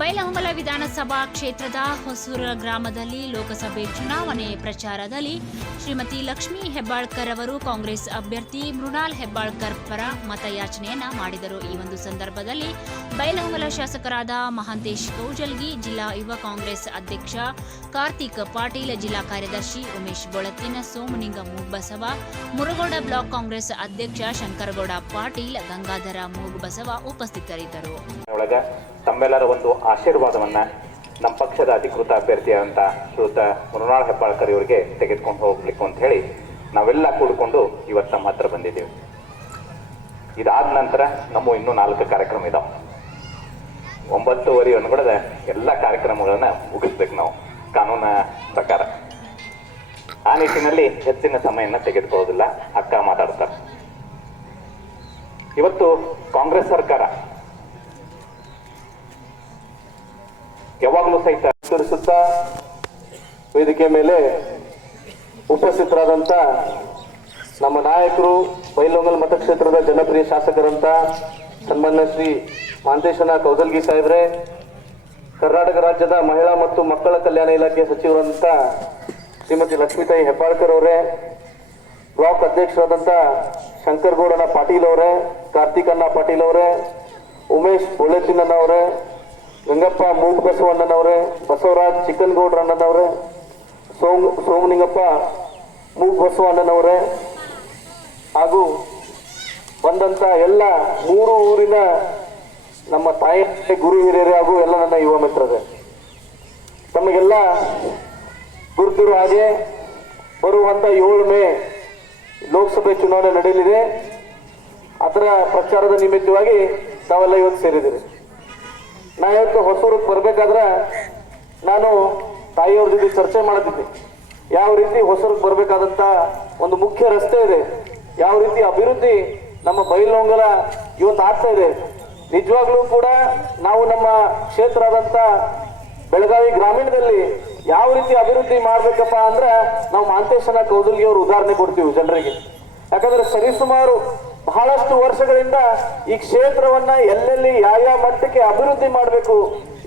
ಬೈಲಹೊಂಗಲ ವಿಧಾನಸಭಾ ಕ್ಷೇತ್ರದ ಹೊಸೂರ ಗ್ರಾಮದಲ್ಲಿ ಲೋಕಸಭೆ ಚುನಾವಣೆ ಪ್ರಚಾರದಲ್ಲಿ ಶ್ರೀಮತಿ ಲಕ್ಷ್ಮೀ ಹೆಬ್ಬಾಳ್ಕರ್ ಅವರು ಕಾಂಗ್ರೆಸ್ ಅಭ್ಯರ್ಥಿ ಮೃಣಾಲ್ ಹೆಬ್ಬಾಳ್ಕರ್ ಪರ ಮತಯಾಚನೆಯನ್ನ ಮಾಡಿದರು. ಈ ಒಂದು ಸಂದರ್ಭದಲ್ಲಿ ಬೈಲಹೊಂಗಲ ಶಾಸಕರಾದ ಮಹಾಂತೇಶ್ ಕೌಜಲ್ಗಿ, ಜಿಲ್ಲಾ ಯುವ ಕಾಂಗ್ರೆಸ್ ಅಧ್ಯಕ್ಷ ಕಾರ್ತಿಕ್ ಪಾಟೀಲ್, ಜಿಲ್ಲಾ ಕಾರ್ಯದರ್ಶಿ ಉಮೇಶ್ ಬೊಳತ್ತಿನ ಸೋಮನಿಂಗ ಮೂಗ್ಬಸವ, ಮುರುಗೋಡ ಬ್ಲಾಕ್ ಕಾಂಗ್ರೆಸ್ ಅಧ್ಯಕ್ಷ ಶಂಕರಗೌಡ ಪಾಟೀಲ್, ಗಂಗಾಧರ ಮೂಗ್ಬಸವ ಉಪಸ್ಥಿತರಿದ್ದರು. ಒಳಗ ತಮ್ಮೆಲ್ಲರ ಒಂದು ಆಶೀರ್ವಾದವನ್ನ ನಮ್ಮ ಪಕ್ಷದ ಅಧಿಕೃತ ಅಭ್ಯರ್ಥಿಯಾದಂಥ ಶ್ರೀಯುತ ಮೃಣಾಲ್ ಹೆಬ್ಬಾಳ್ಕರ್ ಇವರಿಗೆ ತೆಗೆದುಕೊಂಡು ಹೋಗ್ಲಿಕ್ಕೆ ಅಂತ ಹೇಳಿ ನಾವೆಲ್ಲ ಕೂಡಿಕೊಂಡು ಇವತ್ತು ನಮ್ಮ ಹತ್ರ ಬಂದಿದ್ದೀವಿ. ಇದಾದ ನಂತರ ನಮ್ಮ ಇನ್ನೂ ನಾಲ್ಕು ಕಾರ್ಯಕ್ರಮ ಇದಾವೆ. ಒಂಬತ್ತುವರೆ ಅನ್ಬಿಡದ ಎಲ್ಲ ಕಾರ್ಯಕ್ರಮಗಳನ್ನ ಮುಗಿಸ್ಬೇಕು ನಾವು, ಕಾನೂನ ಪ್ರಕಾರ. ಆ ನಿಟ್ಟಿನಲ್ಲಿ ಹೆಚ್ಚಿನ ಸಮಯನ ತೆಗೆದುಕೊಳ್ಳೋದಿಲ್ಲ, ಅಕ್ಕ ಮಾತಾಡ್ತಾರೆ. ಇವತ್ತು ಕಾಂಗ್ರೆಸ್ ಸರ್ಕಾರ ಯಾವಾಗಲೂ ಸಹಿತ ತಿಳಿಸುತ್ತಾ ವೇದಿಕೆ ಮೇಲೆ ಉಪಸ್ಥಿತರಾದಂಥ ನಮ್ಮ ನಾಯಕರು, ಬೈಲೊಂಗಲ್ ಮತಕ್ಷೇತ್ರದ ಜನಪ್ರಿಯ ಶಾಸಕರಂತ ಸನ್ಮಾನ್ಯ ಶ್ರೀ ಮಾಂತೇಶನ ಕೌದಲ್ಗಿ ಸಾಹೇಬ್ರೆ, ಕರ್ನಾಟಕ ರಾಜ್ಯದ ಮಹಿಳಾ ಮತ್ತು ಮಕ್ಕಳ ಕಲ್ಯಾಣ ಇಲಾಖೆ ಸಚಿವರಂತ ಶ್ರೀಮತಿ ಲಕ್ಷ್ಮೀತಾಯಿ ಹೆಬ್ಬಾಳ್ಕರ್ ಅವರೇ, ಬ್ಲಾಕ್ ಅಧ್ಯಕ್ಷರಾದಂಥ ಶಂಕರಗೌಡನ ಪಾಟೀಲ್ ಅವರೇ ಕಾರ್ತಿಕಣ್ಣ ಪಾಟೀಲ್ ಅವರೇ, ಉಮೇಶ್ ಬೊಳೆತಿನಣ್ಣ ಅವರೇ ಗಂಗಪ್ಪ ಮೂಗ್ ಬಸವಣ್ಣನವ್ರೆ ಬಸವರಾಜ್ ಚಿಕ್ಕನಗೌಡ್ರಣ್ಣನವರೇ ಸೋಮ್ ಸೋಮಲಿಂಗಪ್ಪ ಮೂಗ್ ಬಸವಣ್ಣನವ್ರೆ ಹಾಗೂ ಬಂದಂತ ಎಲ್ಲ ಮೂರು ಊರಿನ ನಮ್ಮ ತಾಯಿ, ಗುರು ಹಿರಿಯರೇ ಹಾಗೂ ಎಲ್ಲ ನನ್ನ ಯುವ ಮಿತ್ರರೇ. ತಮಗೆಲ್ಲ ಗುರುತಿರುವ ಹಾಗೆ ಬರುವಂತ ಏಳು ಮೇ ಲೋಕಸಭೆ ಚುನಾವಣೆ ನಡೆಯಲಿದೆ. ಅದರ ಪ್ರಚಾರದ ನಿಮಿತ್ತವಾಗಿ ತಾವೆಲ್ಲ ಇವತ್ತು ಸೇರಿದ್ದೀರಿ. ನಾ ಇವತ್ತು ಹೊಸೂರಿಗೆ ಬರ್ಬೇಕಾದ್ರೆ ನಾನು ತಾಯಿಯವ್ರ ಜೊತೆ ಚರ್ಚೆ ಮಾಡುತ್ತಿದ್ದೆ. ಯಾವ ರೀತಿ ಹೊಸೂರಿಗೆ ಬರ್ಬೇಕಾದಂತ ಒಂದು ಮುಖ್ಯ ರಸ್ತೆ ಇದೆ. ಯಾವ ರೀತಿ ಅಭಿವೃದ್ಧಿ ನಮ್ಮ ಬೈಲೊಂಗಲ ಇವತ್ತು ಆಗ್ತಾ ಇದೆ. ನಿಜವಾಗ್ಲೂ ಕೂಡ ನಾವು ನಮ್ಮ ಕ್ಷೇತ್ರ ಆದಂತ ಬೆಳಗಾವಿ ಗ್ರಾಮೀಣದಲ್ಲಿ ಯಾವ ರೀತಿ ಅಭಿವೃದ್ಧಿ ಮಾಡ್ಬೇಕಪ್ಪ ಅಂದ್ರೆ ನಾವು ಮಾಂತೇಶನ ಕೌದಲ್ಗಿ ಅವರು ಉದಾಹರಣೆ ಕೊಡ್ತೀವಿ ಜನರಿಗೆ. ಯಾಕಂದ್ರೆ ಸರಿಸುಮಾರು ಬಹಳಷ್ಟು ವರ್ಷಗಳಿಂದ ಈ ಕ್ಷೇತ್ರವನ್ನ ಎಲ್ಲೆಲ್ಲಿ ಯಾವ ಮಟ್ಟಕ್ಕೆ ಅಭಿವೃದ್ಧಿ ಮಾಡಬೇಕು,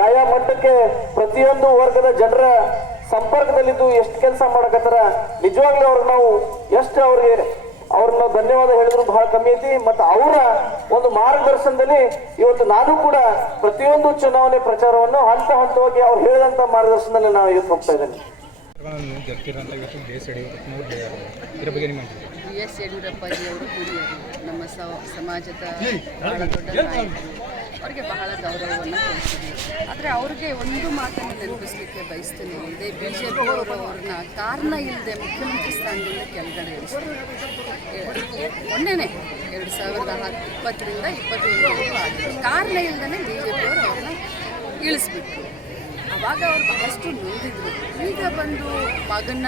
ಯಾವ ಮಟ್ಟಕ್ಕೆ ಪ್ರತಿಯೊಂದು ವರ್ಗದ ಜನರ ಸಂಪರ್ಕದಲ್ಲಿದ್ದು ಎಷ್ಟು ಕೆಲಸ ಮಾಡಕತ್ತಾರ, ನಿಜವಾಗ್ಲೂ ಅವ್ರಿಗೆ ನಾವು ಎಷ್ಟು ಅವ್ರಿಗೆ ಅವ್ರನ್ನ ಧನ್ಯವಾದ ಹೇಳಿದ್ರು ಬಹಳ ಕಮ್ಮಿ ಐತಿ. ಮತ್ತು ಅವರ ಒಂದು ಮಾರ್ಗದರ್ಶನದಲ್ಲಿ ಇವತ್ತು ನಾನು ಕೂಡ ಪ್ರತಿಯೊಂದು ಚುನಾವಣೆ ಪ್ರಚಾರವನ್ನು ಹಂತ ಹಂತವಾಗಿ ಅವ್ರು ಹೇಳಿದಂತ ಮಾರ್ಗದರ್ಶನದಲ್ಲಿ ನಾನು ಇವತ್ತು ಹೋಗ್ತಾ ಇದ್ದೇನೆ. ನೀವು ಬಿ ಎಸ್ ಯಡಿಯೂರಪ್ಪ ಅವರು ಹಿರಿಯರು ನಮ್ಮ ಸಮಾಜದ ಬಹಳ ದೊಡ್ಡ ನಾಯಕರು. ಅವರಿಗೆ ಬಹಳ ಗೌರವವನ್ನು ಕೊಡ್ತೀವಿ. ಆದರೆ ಅವ್ರಿಗೆ ಒಂದು ಮಾತನ್ನು ನೆನಪಿಸ್ಲಿಕ್ಕೆ ಬಯಸ್ತೀನಿ. ಇದೇ ಬಿ ಜೆ ಪಿ ಅವ್ರನ್ನ ಕಾರಣ ಇಲ್ಲದೆ ಮುಖ್ಯಮಂತ್ರಿ ಸ್ಥಾನದಿಂದ ಕೆಳಗಡೆ ಇಳಿಸ್ತಾರೆ. ಮೊನ್ನೆನೇ ಎರಡು ಸಾವಿರದ ಹತ್ತು ಇಪ್ಪತ್ತರಿಂದ ಇಪ್ಪತ್ತೊಂದು ಕಾರಣ ಇಲ್ಲದೇ ಬಿ ಜೆ ಪಿಯವರು ಅವ್ರನ್ನ ಇಳಿಸ್ಬಿಟ್ರು. ಆವಾಗ ಅವ್ರು ಬಹಳಷ್ಟು ನೋಡಿದ್ರು ಈಗ ಬಂದು ಮಗನ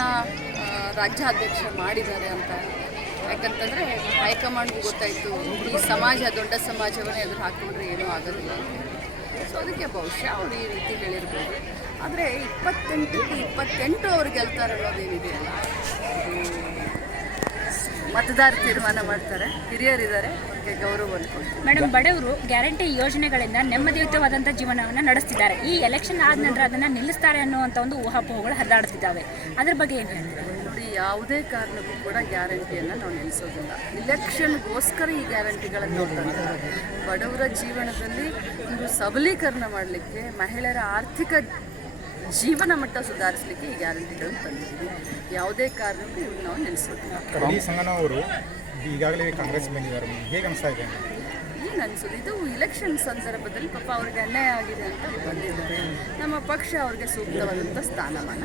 ರಾಜ್ಯಾಧ್ಯಕ್ಷ ಮಾಡಿದ್ದಾರೆ ಅಂತ ಯಾಕಂತಂದರೆ ಹೈಕಮಾಂಡ್ಗೂ ಗೊತ್ತಾಯ್ತು, ಈ ಸಮಾಜ, ದೊಡ್ಡ ಸಮಾಜವನ್ನೇ ಎದುರು ಹಾಕೊಂಡ್ರೆ ಏನೂ ಆಗೋದಿಲ್ಲ. ಸೊ ಅದಕ್ಕೆ ಬಹುಶಃ ಅವ್ರು ಈ ರೀತಿ ಹೇಳಿರ್ಬೋದು. ಆದರೆ ಇಪ್ಪತ್ತೆಂಟು ಇಪ್ಪತ್ತೆಂಟು ಅವ್ರು ಗೆಲ್ತಾರೆ ಅನ್ನೋದೇನಿದೆ ಅಲ್ಲ? ಮತದಾರ ತೀರ್ಮಾನ ಮಾಡ್ತಾರೆ. ಹಿರಿಯರಿದ್ದಾರೆ, ಅವ್ರಿಗೆ ಗೌರವ ಮೇಡಮ್ ಬಡವರು ಗ್ಯಾರಂಟಿ ಯೋಜನೆಗಳಿಂದ ನೆಮ್ಮದಿಯುತವಾದಂಥ ಜೀವನವನ್ನು ನಡೆಸ್ತಿದ್ದಾರೆ. ಈ ಎಲೆಕ್ಷನ್ ಆದ ನಂತರ ಅದನ್ನು ನಿಲ್ಲಿಸ್ತಾರೆ ಅನ್ನುವಂಥ ಒಂದು ಊಹಾಪೋಹಗಳು ಹರಿದಾಡುತ್ತಿದ್ದಾವೆ. ಅದ್ರ ಬಗ್ಗೆ ಏನು ಹೇಳ್ತೀರಾ? ಯಾವುದೇ ಕಾರಣಕ್ಕೂ ಕೂಡ ಗ್ಯಾರಂಟಿಯನ್ನು ನಾವು ನಿಲ್ಲಿಸೋದಿಲ್ಲ. ಇಲೆಕ್ಷನ್ಗೋಸ್ಕರ ಈ ಗ್ಯಾರಂಟಿಗಳನ್ನು ತಂದಿದ್ದಾರೆ ಬಡವರ ಜೀವನದಲ್ಲಿ ಒಂದು ಸಬಲೀಕರಣ ಮಾಡಲಿಕ್ಕೆ ಮಹಿಳೆಯರ ಆರ್ಥಿಕ ಜೀವನ ಮಟ್ಟ ಸುಧಾರಿಸಲಿಕ್ಕೆ ಈ ಗ್ಯಾರಂಟಿಗಳನ್ನು ತಂದಿದ್ದೀವಿ ಯಾವುದೇ ಕಾರಣಕ್ಕೂ ಇವ್ರು ನಾವು ನಿಲ್ಲಿಸೋದಿಲ್ಲ. ಈಗಾಗಲೇ ಕಾಂಗ್ರೆಸ್ ಬಂದಿದ್ದಾರೆ. ಹೇಗೆ ಅನಿಸ್ತಾ ಇದೆ? ಏನು ಅನ್ಸೋದು ಇದು ಇಲೆಕ್ಷನ್ ಸಂದರ್ಭದಲ್ಲಿ ಪಾಪ ಅವ್ರಿಗೆ ಅನ್ಯಾಯ ಆಗಿದೆ ಅಂತ ಬಂದಿದ್ದಾರೆ. ನಮ್ಮ ಪಕ್ಷ ಅವ್ರಿಗೆ ಸೂಕ್ತವಾದಂಥ ಸ್ಥಾನಮಾನ